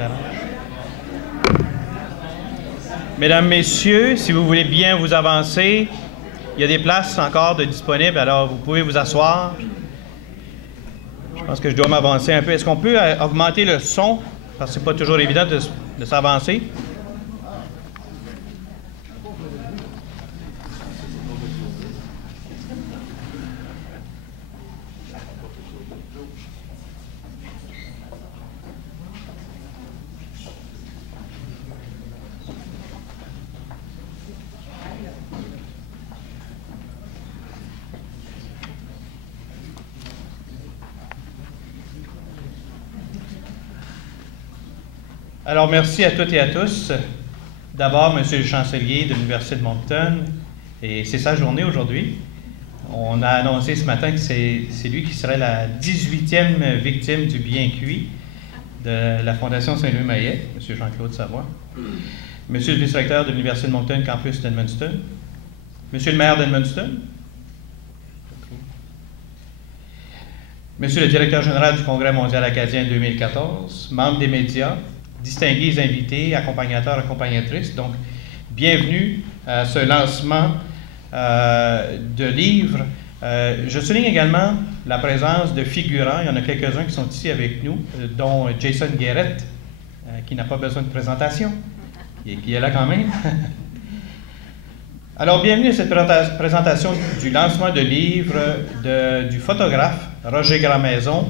l'éclairage. Mesdames, Messieurs, si vous voulez bien vous avancer, il y a des places encore de disponibles, alors vous pouvez vous asseoir. Je pense que je dois m'avancer un peu. Est-ce qu'on peut augmenter le son? Parce que ce n'est pas toujours évident de s'avancer. Alors, merci à toutes et à tous. D'abord, Monsieur le chancelier de l'Université de Moncton, et c'est sa journée aujourd'hui. On a annoncé ce matin que c'est lui qui serait la 18e victime du bien cuit de la Fondation Saint-Louis-Maillet, Monsieur Jean-Claude Savoie. Monsieur le vice-recteur de l'Université de Moncton, campus d'Edmundston. Monsieur le maire d'Edmundston. Monsieur le directeur général du Congrès mondial acadien 2014, membres des médias, distingués invités, accompagnateurs, accompagnatrices. Donc, bienvenue à ce lancement de livres. Je souligne également la présence de figurants. Il y en a quelques-uns qui sont ici avec nous, dont Jason Guérette, qui n'a pas besoin de présentation, et qui est là quand même. Alors, bienvenue à cette présentation du lancement de livre du photographe Roger Grandmaison,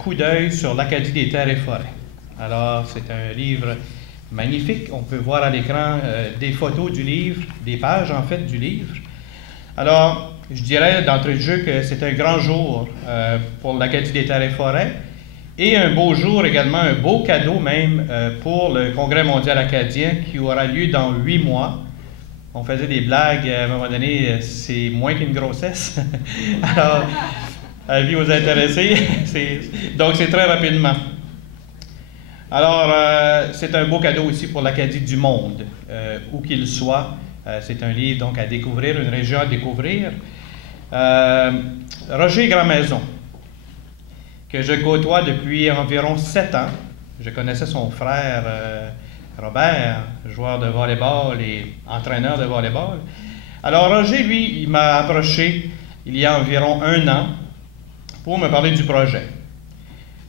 Coup d'œil sur l'Acadie des terres et forêts. Alors, c'est un livre magnifique. On peut voir à l'écran des photos du livre, des pages en fait du livre. Alors, je dirais d'entrée de jeu que c'est un grand jour pour l'Acadie des terres et forêts et un beau jour également, un beau cadeau même pour le Congrès mondial acadien qui aura lieu dans 8 mois. On faisait des blagues, à un moment donné, c'est moins qu'une grossesse. Alors, avis aux intéressés, donc c'est très rapidement. Alors, c'est un beau cadeau aussi pour l'Acadie du monde, où qu'il soit. C'est un livre donc à découvrir, une région à découvrir. Roger Grandmaison, que je côtoie depuis environ 7 ans. Je connaissais son frère Robert, joueur de volleyball et entraîneur de volleyball. Alors, Roger, lui, il m'a approché il y a environ 1 an pour me parler du projet.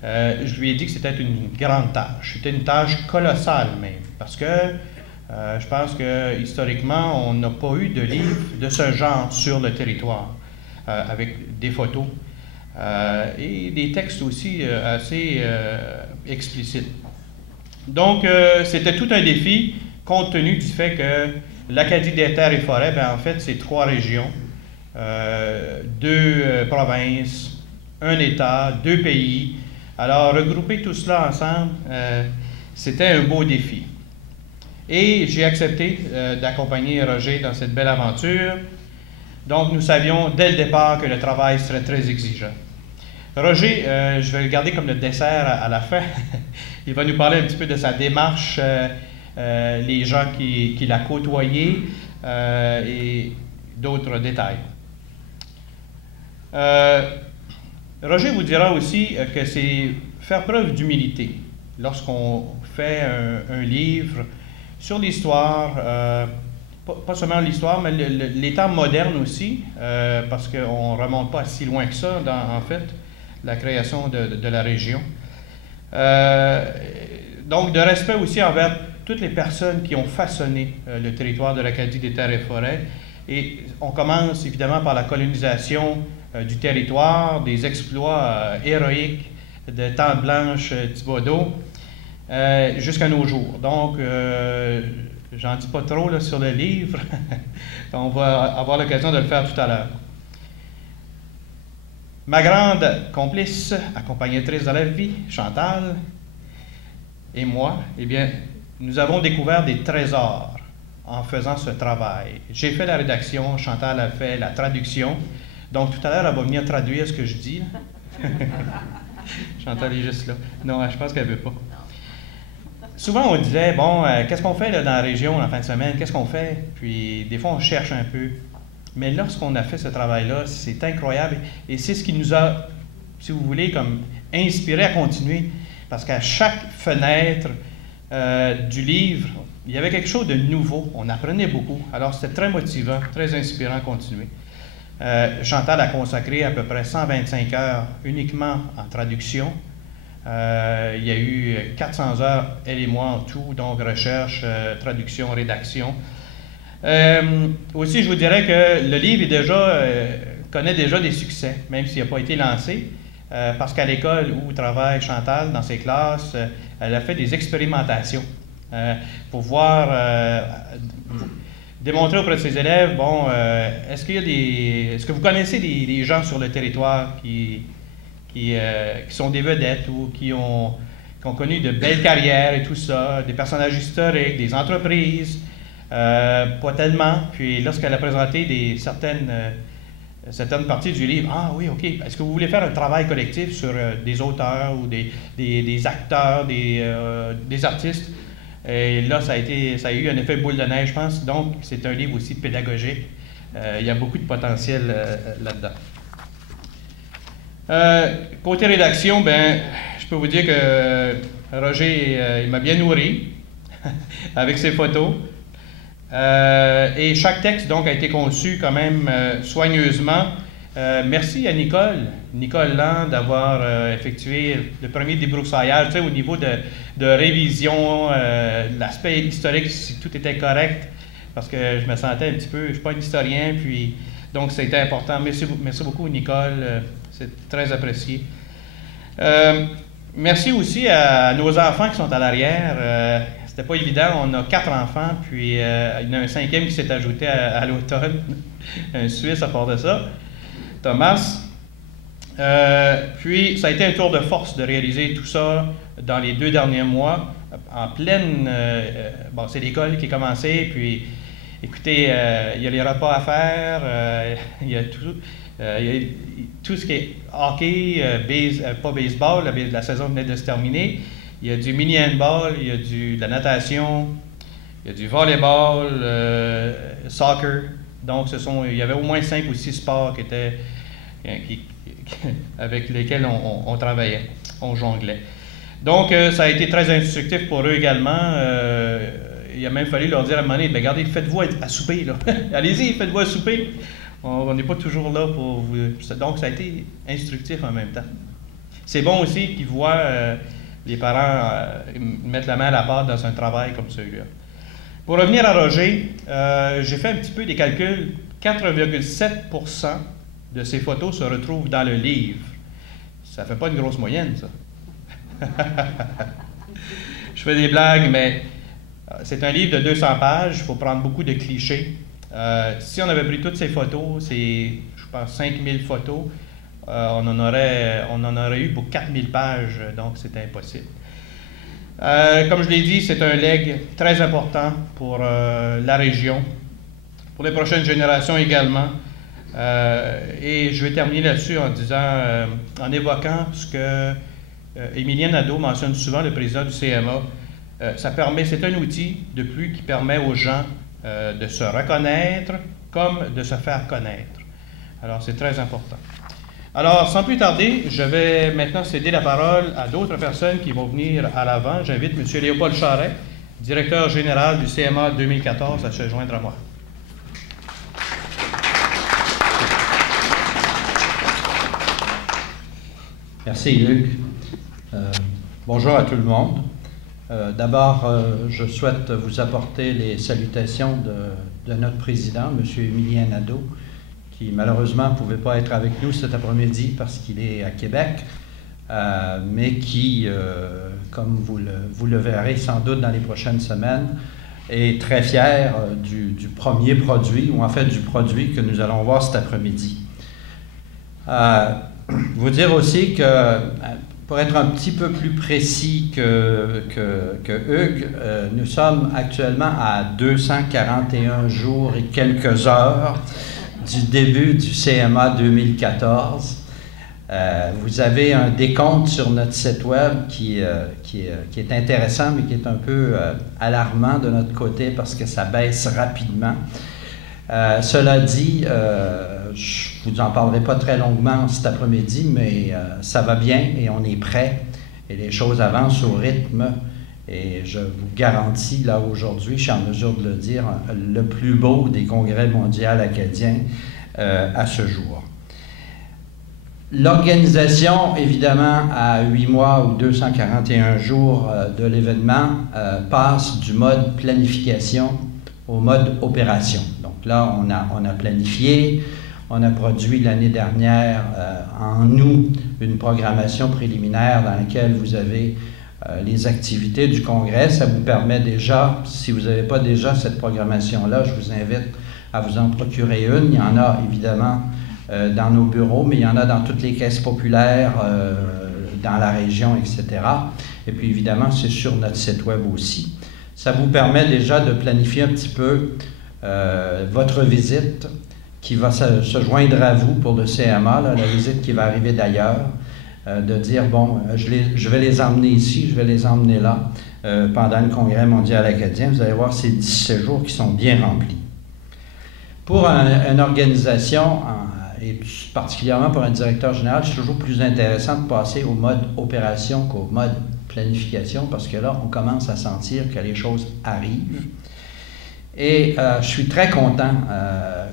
Je lui ai dit que c'était une grande tâche. C'était une tâche colossale même, parce que je pense que historiquement, on n'a pas eu de livre de ce genre sur le territoire, avec des photos et des textes aussi assez explicites. Donc, c'était tout un défi, compte tenu du fait que l'Acadie des terres et forêts, en fait, c'est 3 régions, 2 provinces, 1 État, 2 pays. Alors, regrouper tout cela ensemble, c'était un beau défi. Et j'ai accepté d'accompagner Roger dans cette belle aventure. Donc, nous savions dès le départ que le travail serait très exigeant. Roger, je vais le garder comme le dessert à la fin. Il va nous parler un petit peu de sa démarche, les gens qu'il a côtoyés et d'autres détails. Roger vous dira aussi que c'est faire preuve d'humilité lorsqu'on fait un livre sur l'histoire, pas seulement l'histoire, mais les temps modernes aussi, parce qu'on ne remonte pas si loin que ça, en fait, la création de la région. Donc, de respect aussi envers toutes les personnes qui ont façonné le territoire de l'Acadie des terres et forêts. Et on commence évidemment par la colonisation du territoire, des exploits héroïques de Tante Blanche Thibodeau jusqu'à nos jours. Donc, j'en dis pas trop là, sur le livre. On va avoir l'occasion de le faire tout à l'heure. Ma grande complice, accompagnatrice de la vie, Chantal, et moi, eh bien, nous avons découvert des trésors en faisant ce travail. J'ai fait la rédaction, Chantal a fait la traduction. Donc, tout à l'heure, elle va venir traduire ce que je dis. Chantal est juste là. Non, je pense qu'elle ne veut pas. Souvent, on disait, bon, qu'est-ce qu'on fait là, dans la région en fin de semaine? Qu'est-ce qu'on fait? Puis, des fois, on cherche un peu. Mais lorsqu'on a fait ce travail-là, c'est incroyable. Et c'est ce qui nous a, si vous voulez, comme inspiré à continuer. parce qu'à chaque fenêtre du livre, il y avait quelque chose de nouveau. On apprenait beaucoup. Alors, c'était très motivant, très inspirant à continuer. Chantal a consacré à peu près 125 heures uniquement en traduction. Il y a eu 400 heures, elle et moi en tout, donc recherche, traduction, rédaction. Aussi, je vous dirais que le livre connaît déjà des succès, même s'il n'a pas été lancé, parce qu'à l'école où travaille Chantal, dans ses classes, elle a fait des expérimentations pour voir, démontrer auprès de ses élèves, bon, est-ce que vous connaissez des gens sur le territoire qui sont des vedettes ou qui ont connu de belles carrières et tout ça, des personnages historiques, des entreprises, pas tellement. Puis lorsqu'elle a présenté certaines parties du livre, ah oui, ok, est-ce que vous voulez faire un travail collectif sur des auteurs ou des acteurs, des artistes? Et là, ça a eu un effet boule de neige, je pense. Donc, c'est un livre aussi pédagogique. Il y a beaucoup de potentiel là-dedans. Côté rédaction, ben, je peux vous dire que Roger, il m'a bien nourri avec ses photos. Et chaque texte, donc, a été conçu quand même soigneusement. Merci à Nicole Land, d'avoir effectué le premier débroussaillage, tu sais, au niveau de révision, l'aspect historique, si tout était correct, parce que je me sentais un petit peu, je ne suis pas un historien, puis donc c'était important. Merci beaucoup, Nicole, c'est très apprécié. Merci aussi à nos enfants qui sont à l'arrière. C'était pas évident, on a 4 enfants, puis il y en a un 5e qui s'est ajouté à l'automne, un Suisse à part de ça. Thomas. Puis, ça a été un tour de force de réaliser tout ça dans les 2 derniers mois, en pleine... bon, c'est l'école qui a commencé, puis, écoutez, il y a les repas à faire, il y a tout ce qui est hockey, pas baseball, la saison venait de se terminer, il y a du mini-handball, il y a de la natation, il y a du volleyball, soccer. Donc, il y avait au moins 5 ou 6 sports avec lesquels on travaillait, on jonglait. Donc, ça a été très instructif pour eux également. Il a même fallu leur dire à un moment donné, regardez, faites-vous à souper, là. Allez-y, faites-vous à souper. On n'est pas toujours là pour vous... Donc, ça a été instructif en même temps. C'est bon aussi qu'ils voient les parents mettre la main à la pâte dans un travail comme celui-là. Pour revenir à Roger, j'ai fait un petit peu des calculs. 4,7% de ces photos se retrouvent dans le livre. Ça ne fait pas une grosse moyenne, ça. Je fais des blagues, mais c'est un livre de 200 pages. Il faut prendre beaucoup de clichés. Si on avait pris toutes ces photos, c'est, je pense, 5000 photos, on en aurait eu pour 4000 pages, donc c'était impossible. Comme je l'ai dit, c'est un legs très important pour la région, pour les prochaines générations également. Et je vais terminer là-dessus en disant, en évoquant ce que Émilien Nadeau mentionne souvent, le président du CMA. C'est un outil de plus qui permet aux gens de se reconnaître comme de se faire connaître. Alors, c'est très important. Alors, sans plus tarder, je vais maintenant céder la parole à d'autres personnes qui vont venir à l'avant. J'invite M. Léopold Charret, directeur général du CMA 2014, à se joindre à moi. Merci, Luc. Bonjour à tout le monde. D'abord, je souhaite vous apporter les salutations de notre président, M. Émilien Nadeau, qui malheureusement ne pouvait pas être avec nous cet après-midi parce qu'il est à Québec, mais qui, comme vous le verrez sans doute dans les prochaines semaines, est très fier du premier produit, ou en fait du produit que nous allons voir cet après-midi. Vous dire aussi que, pour être un petit peu plus précis que Hugues, nous sommes actuellement à 241 jours et quelques heures du début du CMA 2014. Vous avez un décompte sur notre site web qui est intéressant, mais qui est un peu alarmant de notre côté parce que ça baisse rapidement. Cela dit, je ne vous en parlerai pas très longuement cet après-midi, mais ça va bien et on est prêt. et les choses avancent au rythme, et je vous garantis, là aujourd'hui, je suis en mesure de le dire, le plus beau des congrès mondiaux acadiens à ce jour. L'organisation, évidemment, à 8 mois ou 241 jours de l'événement, passe du mode planification au mode opération. Donc là, on a planifié, on a produit l'année dernière, en août, une programmation préliminaire dans laquelle vous avez les activités du congrès. Ça vous permet déjà, si vous n'avez pas déjà cette programmation-là, je vous invite à vous en procurer une. Il y en a évidemment dans nos bureaux, mais il y en a dans toutes les caisses populaires, dans la région, etc. Et puis évidemment, c'est sur notre site web aussi. Ça vous permet déjà de planifier un petit peu votre visite qui va se joindre à vous pour le CMA, là, la visite qui va arriver d'ailleurs, de dire, bon, je vais les emmener ici, je vais les emmener là, pendant le Congrès mondial acadien. Vous allez voir ces 10 séjours qui sont bien remplis. Pour une organisation, et particulièrement pour un directeur général, c'est toujours plus intéressant de passer au mode opération qu'au mode planification, parce que là, on commence à sentir que les choses arrivent. Et je suis très content,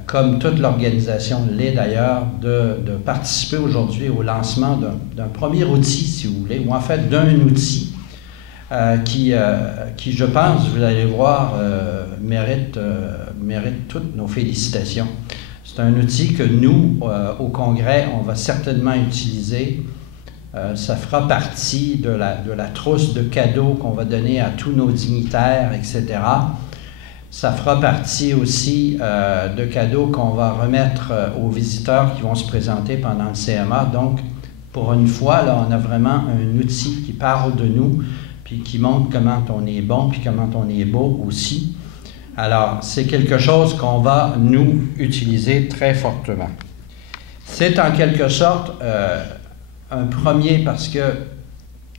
comme toute l'organisation l'est d'ailleurs, de participer aujourd'hui au lancement d'un premier outil, si vous voulez, ou en fait d'un outil qui, je pense, vous allez voir, mérite toutes nos félicitations. C'est un outil que nous, au Congrès, on va certainement utiliser. Ça fera partie de la trousse de cadeaux qu'on va donner à tous nos dignitaires, etc. Ça fera partie aussi de cadeaux qu'on va remettre aux visiteurs qui vont se présenter pendant le CMA. Donc, pour une fois, là, on a vraiment un outil qui parle de nous, puis qui montre comment on est bon, puis comment on est beau aussi. Alors, c'est quelque chose qu'on va, nous, utiliser très fortement. C'est en quelque sorte un premier, parce que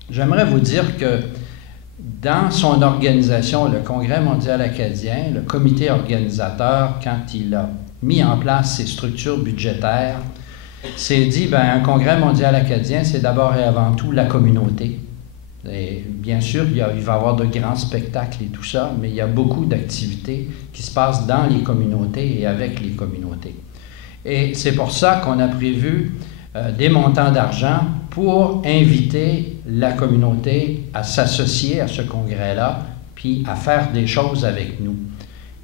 j'aimerais vous dire que dans son organisation, le Congrès mondial acadien, le comité organisateur, quand il a mis en place ses structures budgétaires, s'est dit, bien, un Congrès mondial acadien, c'est d'abord et avant tout la communauté. Et bien sûr, il va y avoir de grands spectacles et tout ça, mais il y a beaucoup d'activités qui se passent dans les communautés et avec les communautés. Et c'est pour ça qu'on a prévu des montants d'argent pour inviter la communauté à s'associer à ce congrès-là, puis à faire des choses avec nous.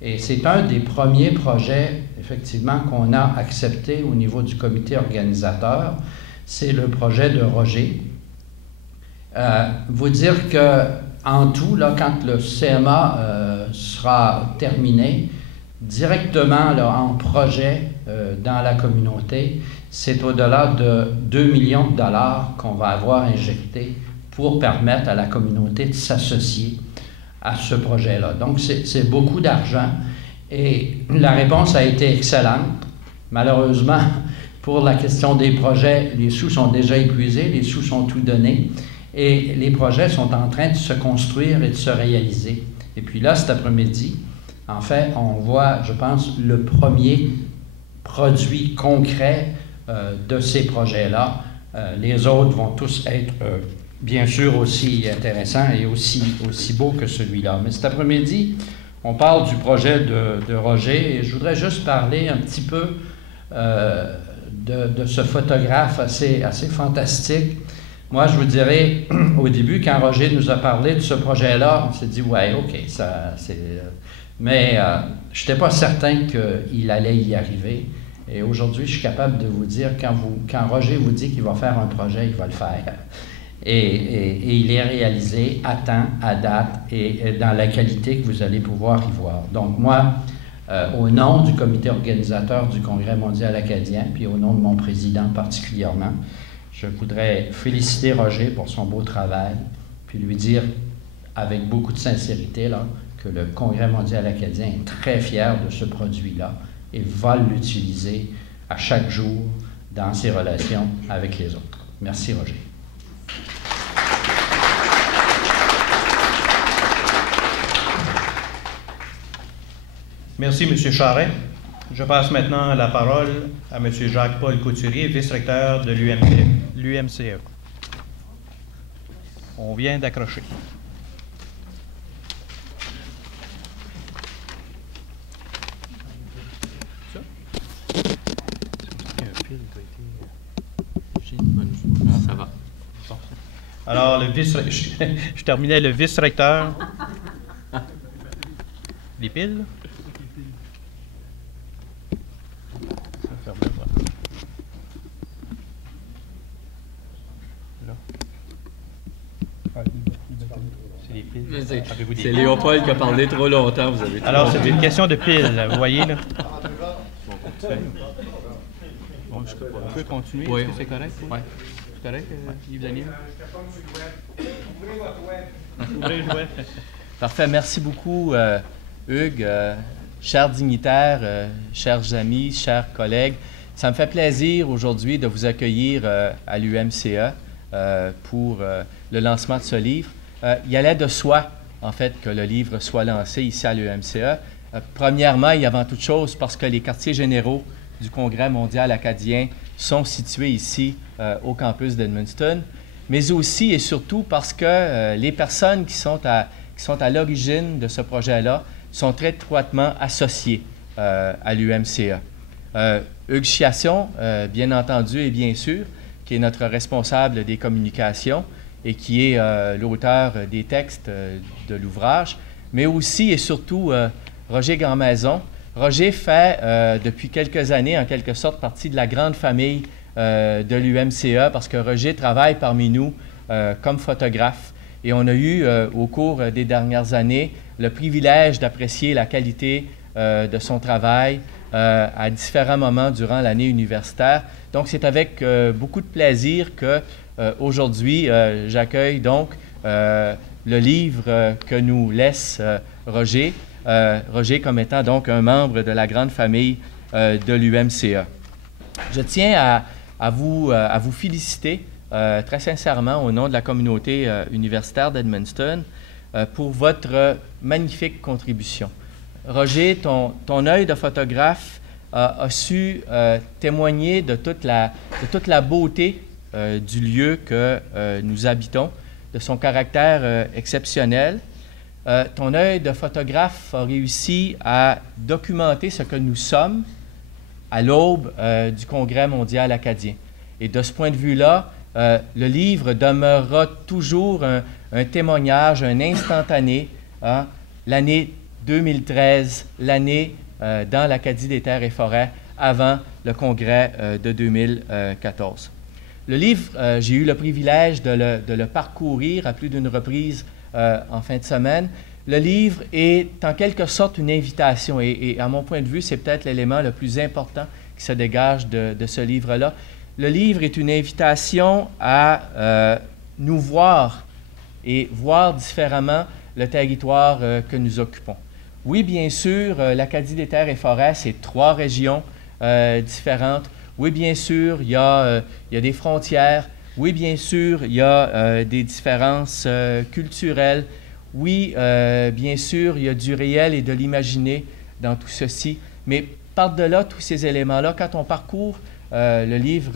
Et c'est un des premiers projets, effectivement, qu'on a accepté au niveau du comité organisateur. C'est le projet de Roger. Vous dire qu'en tout, là, quand le CMA sera terminé, directement là, en projet dans la communauté, c'est au-delà de 2 millions de dollars qu'on va avoir injecté pour permettre à la communauté de s'associer à ce projet-là. Donc, c'est beaucoup d'argent et la réponse a été excellente. Malheureusement, pour la question des projets, les sous sont déjà épuisés, les sous sont tout donnés et les projets sont en train de se construire et de se réaliser. Et puis là, cet après-midi, en fait, on voit, je pense, le premier produit concret de ces projets-là. Les autres vont tous être, bien sûr, aussi intéressants et aussi beaux que celui-là. Mais cet après-midi, on parle du projet de Roger et je voudrais juste parler un petit peu de ce photographe assez fantastique. Moi, je vous dirais, au début, quand Roger nous a parlé de ce projet-là, on s'est dit, ouais, OK, ça, c'est... Mais je n'étais pas certain qu'il allait y arriver. Et aujourd'hui, je suis capable de vous dire, quand Roger vous dit qu'il va faire un projet, il va le faire. Et il est réalisé à temps, à date, et dans la qualité que vous allez pouvoir y voir. Donc moi, au nom du comité organisateur du Congrès mondial acadien, puis au nom de mon président particulièrement, je voudrais féliciter Roger pour son beau travail, puis lui dire, avec beaucoup de sincérité, là, que le Congrès mondial acadien est très fier de ce produit-là et va l'utiliser à chaque jour dans ses relations avec les autres. Merci, Roger. Merci, M. Charret. Je passe maintenant la parole à M. Jacques-Paul Couturier, vice-recteur de l'UMCE. on vient d'accrocher. Ça va. Alors, je terminais le vice-recteur. Les piles. C'est les piles. C'est Léopold qui a parlé trop longtemps. Vous avez alors, c'est une question de piles, vous voyez, là. Bon, je peux continuer? Oui. Est-ce que c'est correct? Oui. C'est correct, Yves Daniel? Ouvrez le web. Parfait. Merci beaucoup, Hugues. Chers dignitaires, chers amis, chers collègues, ça me fait plaisir aujourd'hui de vous accueillir à l'UMCA pour le lancement de ce livre. Il allait de soi, en fait, que le livre soit lancé ici à l'UMCA. Premièrement et avant toute chose, parce que les quartiers généraux du Congrès mondial acadien sont situés ici au campus d'Edmundston, mais aussi et surtout parce que les personnes qui sont à l'origine de ce projet-là sont très étroitement associées à l'UMCA. Hugues Chiasson, bien entendu et bien sûr, qui est notre responsable des communications et qui est l'auteur des textes de l'ouvrage, mais aussi et surtout Roger Grandmaison. Roger fait depuis quelques années, en quelque sorte, partie de la grande famille de l'UMCA parce que Roger travaille parmi nous comme photographe. Et on a eu, au cours des dernières années, le privilège d'apprécier la qualité de son travail à différents moments durant l'année universitaire. Donc, c'est avec beaucoup de plaisir que aujourd'hui, j'accueille donc le livre que nous laisse Roger. Roger comme étant donc un membre de la grande famille de l'UMCA. Je tiens à vous féliciter très sincèrement au nom de la communauté universitaire d'Edmundston pour votre magnifique contribution. Roger, ton œil de photographe a su témoigner de toute la beauté du lieu que nous habitons, de son caractère exceptionnel. Ton œil de photographe a réussi à documenter ce que nous sommes à l'aube du Congrès mondial acadien. Et de ce point de vue-là, le livre demeurera toujours un témoignage, un instantané, hein, l'année 2013, l'année dans l'Acadie des terres et forêts avant le congrès de 2014. Le livre, j'ai eu le privilège de le parcourir à plus d'une reprise en fin de semaine. Le livre est en quelque sorte une invitation et à mon point de vue, c'est peut-être l'élément le plus important qui se dégage de ce livre-là. Le livre est une invitation à nous voir et voir différemment le territoire que nous occupons. Oui, bien sûr, l'Acadie des terres et forêts, c'est 3 régions différentes. Oui, bien sûr, il y a des frontières. Oui, bien sûr, il y a des différences culturelles. Oui, bien sûr, il y a du réel et de l'imaginé dans tout ceci. Mais par-delà tous ces éléments-là, quand on parcourt le livre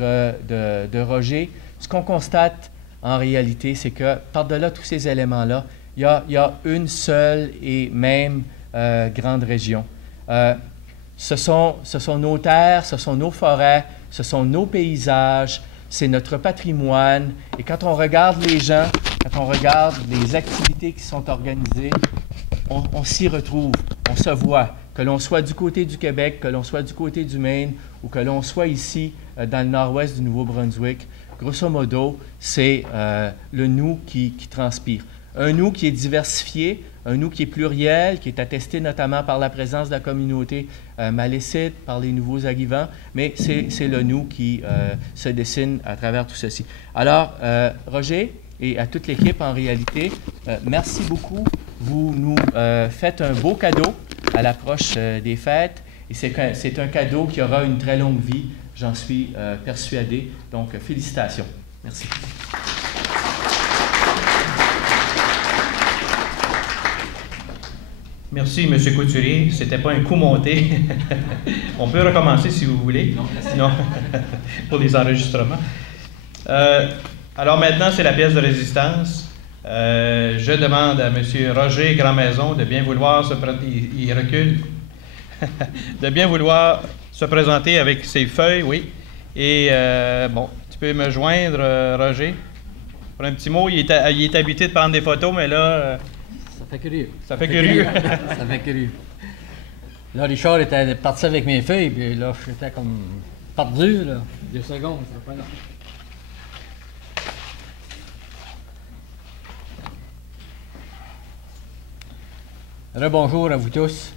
de Roger, ce qu'on constate en réalité, c'est que par-delà tous ces éléments-là, il y a une seule et même grande région. Ce sont nos terres, ce sont nos forêts, ce sont nos paysages, c'est notre patrimoine. Et quand on regarde les gens, quand on regarde les activités qui sont organisées, on s'y retrouve, on se voit. Que l'on soit du côté du Québec, que l'on soit du côté du Maine ou que l'on soit ici dans le nord-ouest du Nouveau-Brunswick, grosso modo, c'est le nous qui transpire. Un nous qui est diversifié, un nous qui est pluriel, qui est attesté notamment par la présence de la communauté malécite, par les nouveaux arrivants, mais c'est le nous qui se dessine à travers tout ceci. Alors, Roger et à toute l'équipe, en réalité, merci beaucoup. Vous nous faites un beau cadeau à l'approche des fêtes et c'est un cadeau qui aura une très longue vie, j'en suis persuadé. Donc, félicitations. Merci. Merci, M. Couturier. C'était pas un coup monté. On peut recommencer si vous voulez. Non, pour les enregistrements. Alors maintenant, c'est la pièce de résistance. Je demande à M. Roger Grandmaison de bien vouloir il recule, de bien vouloir se présenter avec ses feuilles, oui. Et bon, tu peux me joindre, Roger, pour un petit mot. Il est habitué de prendre des photos, mais là... ça fait curieux. Ça fait curieux. Ça fait curieux. Là, Richard était parti avec mes feuilles, puis là, j'étais comme perdu, là. 2 secondes, c'est pas long. Rebonjour à vous tous.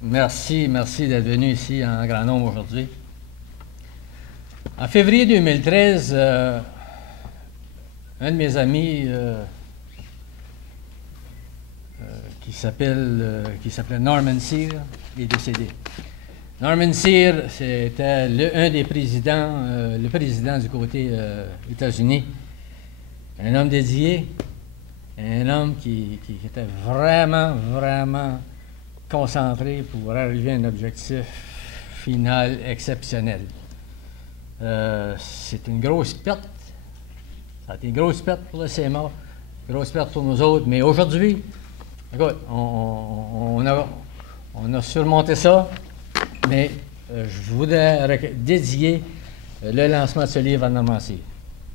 Merci d'être venus ici en grand nombre aujourd'hui. En février 2013, un de mes amis qui s'appelait Norman Sear est décédé. Norman Sear, c'était un des présidents, le président du côté États-Unis. Un homme dédié, un homme qui était vraiment concentré pour arriver à un objectif final exceptionnel. C'est une grosse perte. Ça a été une grosse perte pour le CMA, grosse perte pour nous autres, mais aujourd'hui, écoute, on a surmonté ça, mais je voudrais dédier le lancement de ce livre à Norman Sear,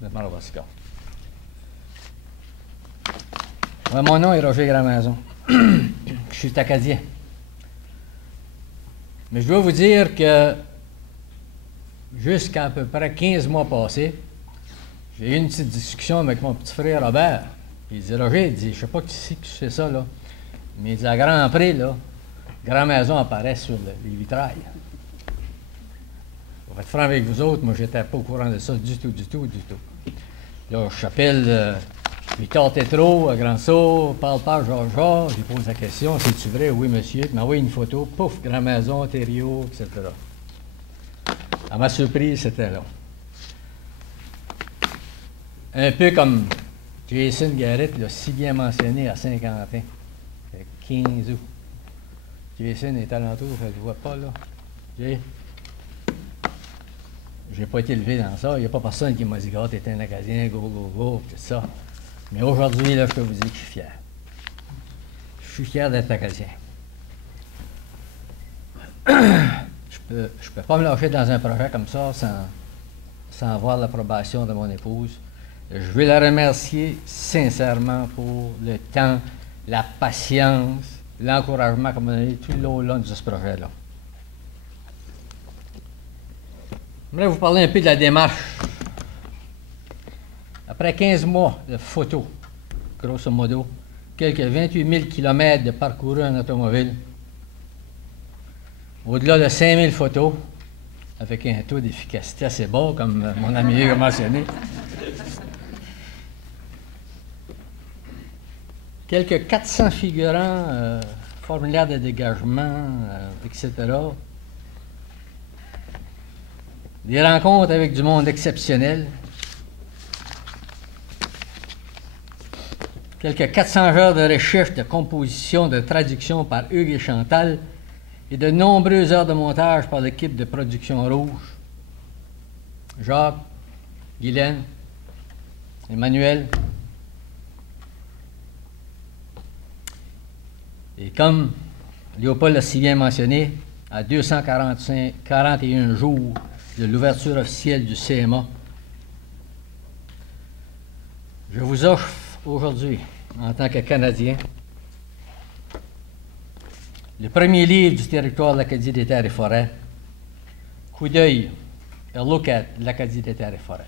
de Madawaska. Mon nom est Roger Grandmaison. Je suis acadien. Mais je dois vous dire que jusqu'à à peu près 15 mois passés, j'ai eu une petite discussion avec mon petit frère Robert. Il dit, Roger, il dit, je ne sais pas qui c'est ça, là. Mais il dit, à Grand Prix, là, Grandmaison apparaît sur les vitrailles. Pour être franc avec vous autres, moi, je n'étais pas au courant de ça du tout. Là, je s'appelle Victor Tétrault, à Grand Saut, parle pas, Georges, j'ai posé la question, c'est-tu vrai? Oui, monsieur. Il m'a envoyé une photo, pouf, Grandmaison, Thériault, etc. À ma surprise, c'était là. Un peu comme Jason Garrett l'a si bien mentionné à Saint-Quentin, le 15 août. Jason est alentour, je ne le vois pas là. J'ai pas été élevé dans ça, il n'y a pas personne qui m'a dit, oh, t'es un Acadien, go, tout ça. Mais aujourd'hui, là, je peux vous dire que je suis fier. Je suis fier d'être Acadien. Je peux pas me lâcher dans un projet comme ça sans avoir l'approbation de mon épouse. Je veux la remercier sincèrement pour le temps, la patience, l'encouragement qu'elle m'a donné tout le long de ce projet-là. J'aimerais vous parler un peu de la démarche. Après 15 mois de photos, grosso modo, quelques 28 000 km de parcouru en automobile, au-delà de 5 000 photos, avec un taux d'efficacité assez bas, comme mon ami Hugues a mentionné. Quelques 400 figurants, formulaires de dégagement, etc. Des rencontres avec du monde exceptionnel. Quelques 400 heures de recherche, de composition, de traduction par Hugues et Chantal, et de nombreuses heures de montage par l'équipe de production Rouge. Jacques, Guylaine, Emmanuel. Et comme Léopold l'a si bien mentionné, à 241 jours de l'ouverture officielle du CMA, je vous offre aujourd'hui, en tant que Canadien, le premier livre du territoire de l'Acadie des Terres et Forêts, Coup d'œil, a look at l'Acadie des Terres et Forêts.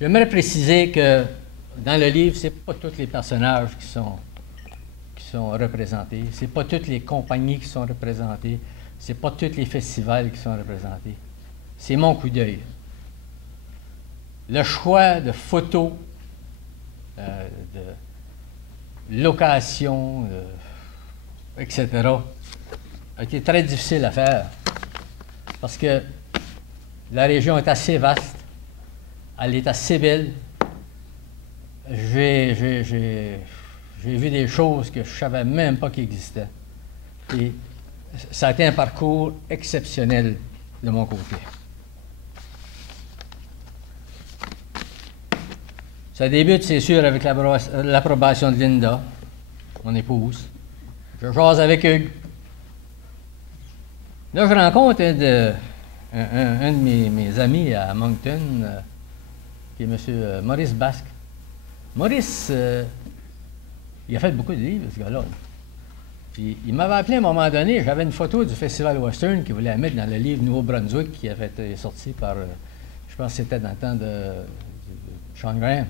J'aimerais préciser que dans le livre, ce n'est pas tous les personnages qui sont représentés, ce n'est pas toutes les compagnies qui sont représentées, ce n'est pas tous les festivals qui sont représentés. C'est mon coup d'œil. Le choix de photos, de locations, etc., a été très difficile à faire parce que la région est assez vaste, elle est assez belle. J'ai vu des choses que je ne savais même pas qu'ils existaient. Et ça a été un parcours exceptionnel de mon côté. Ça débute, c'est sûr, avec l'approbation de Linda, mon épouse. Je jase avec Hugues. Là, je rencontre un de mes amis à Moncton, qui est M. Maurice Basque. Maurice, il a fait beaucoup de livres, ce gars-là. Puis, il m'avait appelé à un moment donné, j'avais une photo du Festival Western qu'il voulait mettre dans le livre Nouveau-Brunswick qui avait été sorti par, je pense que c'était dans le temps de Sean Graham.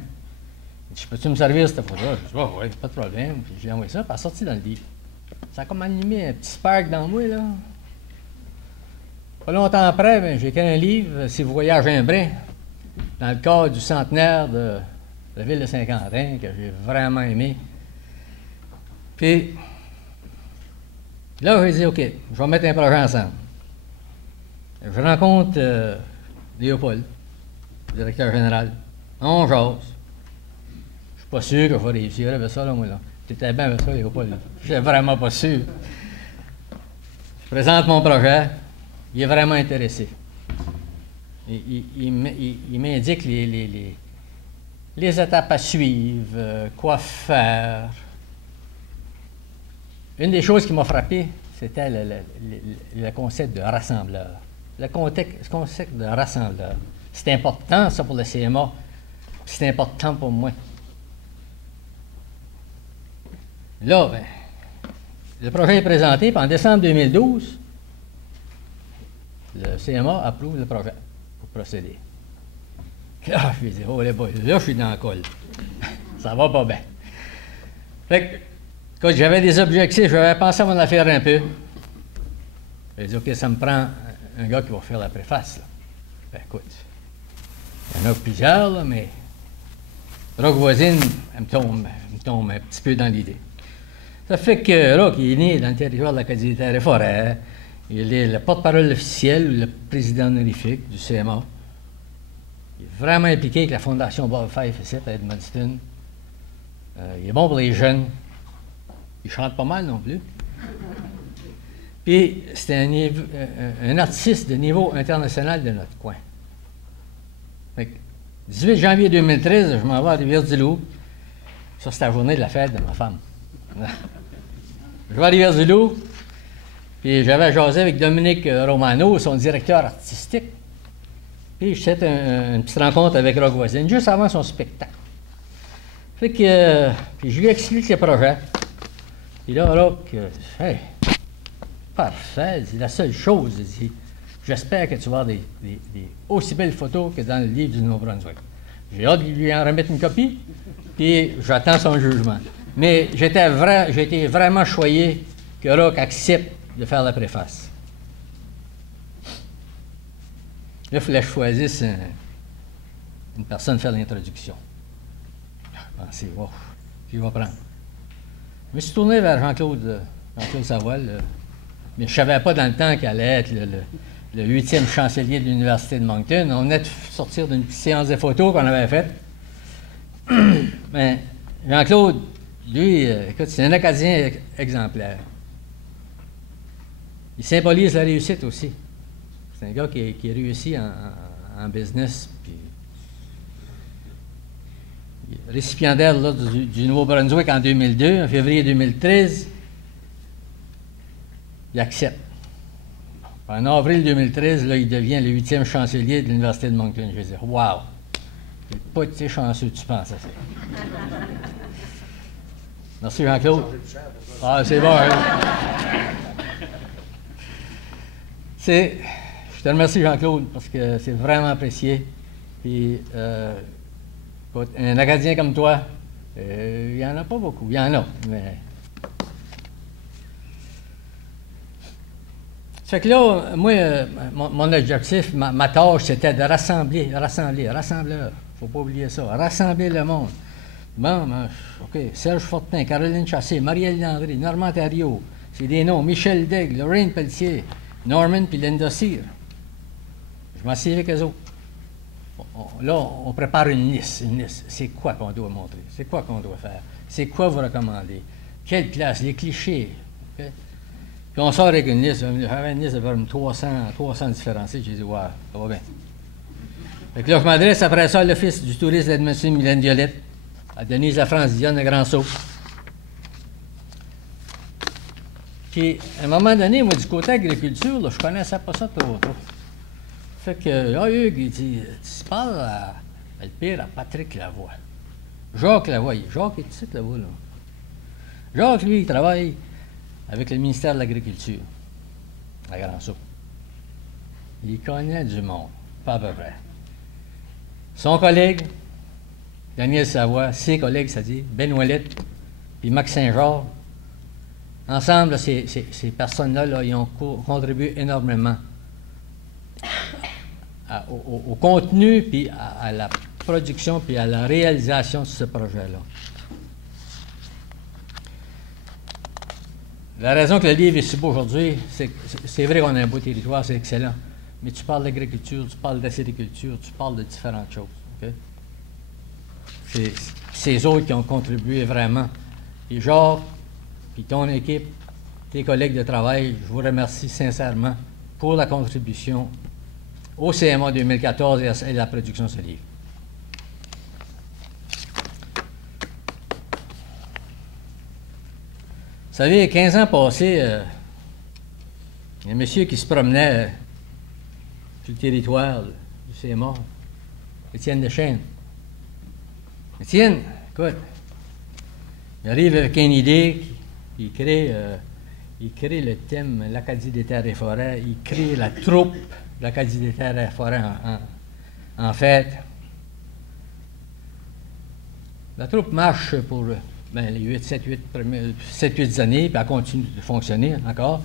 Il dit, peux-tu me servir cette photo-là? Je dis, oui, pas de problème. Puis, j'ai envoyé ça, puis elle a sorti dans le livre. Ça a comme allumé un petit spark dans moi, là. Pas longtemps après, ben, j'ai écrit un livre, Si vous voyagez un brin, dans le cadre du centenaire de la ville de Saint-Quentin, que j'ai vraiment aimé. Puis, là, j'ai dit, OK, je vais mettre un projet ensemble. Je rencontre Léopold, le directeur général. On jase. Je suis pas sûr que je vais réussir avec ça, là, moi, là. T'étais bien avec ça, Léopold. Je suis vraiment pas sûr. Je présente mon projet. Il est vraiment intéressé. Il m'indique les étapes à suivre, quoi faire. Une des choses qui m'a frappé, c'était le concept de rassembleur. Le concept de rassembleur. C'est important, ça, pour le CMA. C'est important pour moi. Là, ben, le projet est présenté, puis en décembre 2012, le CMA approuve le projet pour procéder. Là, je lui dis, oh les boys, là, je suis dans le col. Ça va pas bien. Fait que, quand j'avais des objectifs, j'avais pensé à mon affaire un peu. J'ai dit, OK, ça me prend un gars qui va faire la préface. Là. Ben, écoute, il y en a plusieurs, là, mais Rock Voisine, elle me tombe un petit peu dans l'idée. Ça fait que Rock, il est né dans le territoire de l'Acadie des Terres et Forêts. Il est le porte-parole officiel, le président honorifique du CMA. Il est vraiment impliqué avec la Fondation Bob Fife ici à Edmundston. Il est bon pour les jeunes. Il chante pas mal non plus. Puis, c'est un artiste de niveau international de notre coin. Fait que, 18 janvier 2013, je m'en vais à Rivière-du-Loup. Ça, c'est la journée de la fête de ma femme. Je vais à Rivière-du-Loup. Puis j'avais jasé avec Dominique Romano, son directeur artistique. Puis j'ai fait une petite rencontre avec Rock Voisine, juste avant son spectacle. Fait que, puis je lui explique le projet. Puis là, Rock, hey, parfait, c'est la seule chose, il dit, j'espère que tu vas avoir des aussi belles photos que dans le livre du Nouveau-Brunswick. J'ai hâte de lui en remettre une copie, puis j'attends son jugement. Mais j'ai été vraiment choyé que Rock accepte de faire la préface. Là, il fallait que je choisisse une personne faire l'introduction. Je pensais, wow, qui va prendre? Je me suis tourné vers Jean-Claude Savoie, mais je ne savais pas dans le temps qu'il allait être le 8e chancelier de l'Université de Moncton. On venait de sortir d'une petite séance de photos qu'on avait faite. Mais Jean-Claude, lui, écoute, c'est un Acadien exemplaire. Il symbolise la réussite aussi. C'est un gars qui réussit en business. Puis, récipiendaire là, du Nouveau-Brunswick en 2002, en février 2013, il accepte. En avril 2013, là, il devient le 8e chancelier de l'Université de Moncton. Je vais dire, wow! Il n'est pas été chanceux, tu penses à ça. Merci Jean-Claude. Ah, c'est bon, hein? Je te remercie, Jean-Claude, parce que c'est vraiment apprécié. Puis, un Acadien comme toi, il n'y en a pas beaucoup. Il y en a, mais... Ça fait que là, moi, mon objectif, ma tâche, c'était de rassembleur. Il ne faut pas oublier ça. Rassembler le monde. Bon, OK, Serge Fortin, Caroline Chassé, Marielle Landry, Normand Thériault, c'est des noms. Michel Daigle, Lorraine Pelletier, Norman puis Linda Cyr. Je m'assieds avec eux autres. Là, on prépare une liste. C'est quoi qu'on doit montrer? C'est quoi qu'on doit faire? C'est quoi vous recommandez? Quelle place? Les clichés. Okay? Puis on sort avec une liste. J'avais une liste de comme 300 différenciés. J'ai dit, ouais, ça va bien. Fait que là, je m'adresse après ça à l'Office du tourisme de l'administration Mylène Violette, à Denise Lafrance-Dionne, à Grand-Sault. Puis, à un moment donné, moi, du côté agriculture, là, je connaissais pas ça trop. Fait que, là, Hugues, il dit, tu parles à le pire, à Patrick Lavoie. Jacques Lavoie. Jacques est ici, là-bas, là. Jacques, lui, il travaille avec le ministère de l'Agriculture, à Grand-Sault. Il connaît du monde, pas à peu près. Son collègue, Daniel Savoie, ses collègues, c'est-à-dire Ben Ouellette, puis Max Saint-Georges, ensemble, ces personnes-là, là, ils ont contribué énormément au contenu, puis à la production, puis à la réalisation de ce projet-là. La raison que le livre est si beau aujourd'hui, c'est vrai qu'on a un beau territoire, c'est excellent, mais tu parles d'agriculture, tu parles d'acériculture, tu parles de différentes choses. Okay? C'est ces autres qui ont contribué vraiment. Et Jacques, puis ton équipe, tes collègues de travail, je vous remercie sincèrement pour la contribution au CMA 2014 et à la production de ce livre. Vous savez, 15 ans passés, il y a un monsieur qui se promenait sur le territoire du CMA, Étienne Deschênes. Étienne, écoute, il arrive avec une idée, il crée le thème l'Acadie des terres et forêts, il crée la troupe de l'Acadie des terres et forêts en fait. La troupe marche pour les 7-8 années, puis elle continue de fonctionner encore.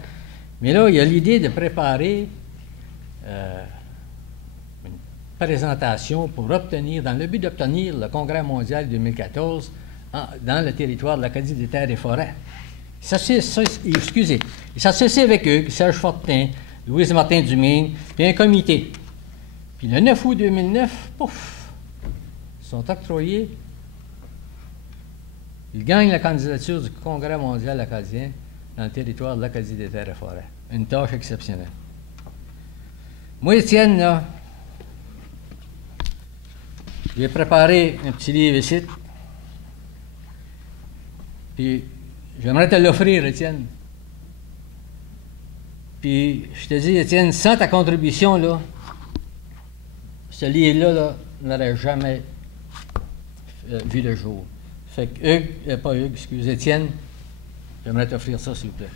Mais là, il y a l'idée de préparer une présentation pour obtenir, dans le but d'obtenir le Congrès mondial 2014 dans le territoire de l'Acadie des terres et forêts. Il s'associe avec eux, Serge Fortin, Louise Martin-Dumine, puis un comité. Puis le 9 août 2009, pouf, ils sont octroyés. Ils gagnent la candidature du Congrès mondial acadien dans le territoire de l'Acadie des terres et forêts. Une tâche exceptionnelle. Moi, Étienne, là, j'ai préparé un petit livre ici. Puis, j'aimerais te l'offrir, Étienne. Puis, je te dis, Étienne, sans ta contribution, là, ce livre-là là, n'aurait jamais vu le jour. Fait que Hugues, pas Hugues, excuse, Étienne, j'aimerais t'offrir ça, s'il vous plaît.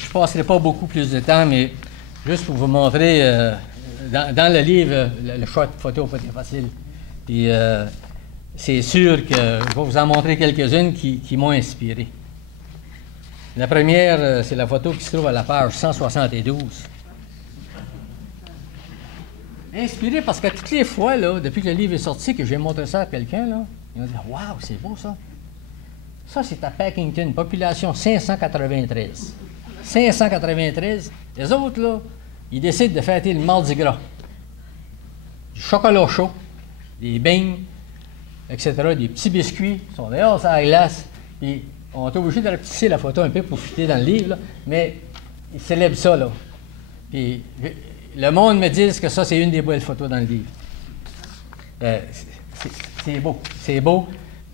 Je ne passerai pas beaucoup plus de temps, mais juste pour vous montrer, dans le livre, le choix de photos n'est pas facile. Puis c'est sûr que je vais vous en montrer quelques-unes qui m'ont inspiré. La première, c'est la photo qui se trouve à la page 172. Inspiré parce que toutes les fois, là, depuis que le livre est sorti, que j'ai montré ça à quelqu'un, là, ils m'ont dit « Waouh, c'est beau ça! » Ça, c'est à Packington, population 593. 593, les autres, là, ils décident de fêter le Mardi Gras. Du chocolat chaud, des beignes, etc., des petits biscuits, ils sont dehors sur la glace, puis on est obligé de rapetisser la photo un peu pour fitter dans le livre, là, mais ils célèbrent ça, là. Puis le monde me dit que ça, c'est une des belles photos dans le livre. C'est beau, c'est beau.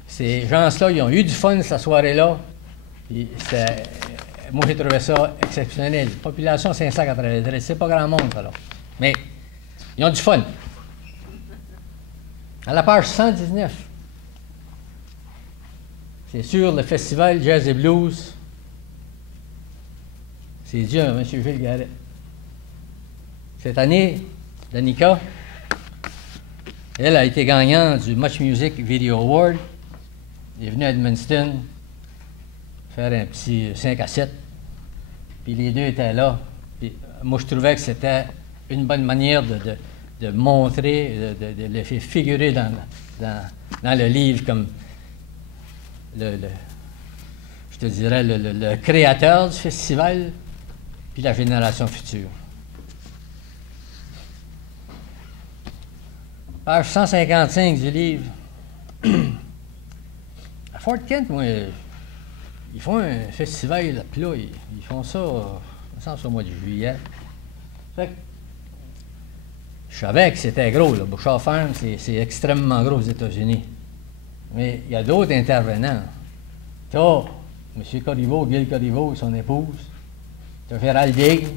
Ces gens-là, ils ont eu du fun cette soirée-là, puis moi, j'ai trouvé ça exceptionnel. Population 593, c'est pas grand monde, alors. Mais ils ont du fun. À la page 119, c'est sur le festival Jazz et Blues. C'est dû à M. Gilles Garrett. Cette année, Danica, elle a été gagnante du Much Music Video Award. Elle est venue à Edmundston faire un petit 5 à 7. Puis les deux étaient là. Puis moi, je trouvais que c'était une bonne manière de montrer, de les faire figurer dans dans le livre comme je te dirais, le créateur du festival, puis la génération future. Page 155 du livre. À Fort Kent, moi, ils font un festival, puis là, ils font ça, je pense, au mois de juillet. Fait que, je savais que c'était gros, là. Bouchard Farm, c'est extrêmement gros aux États-Unis. Mais il y a d'autres intervenants. Tu as M. Corriveau, Gil Corriveau et son épouse. Tu as Gérald Digg.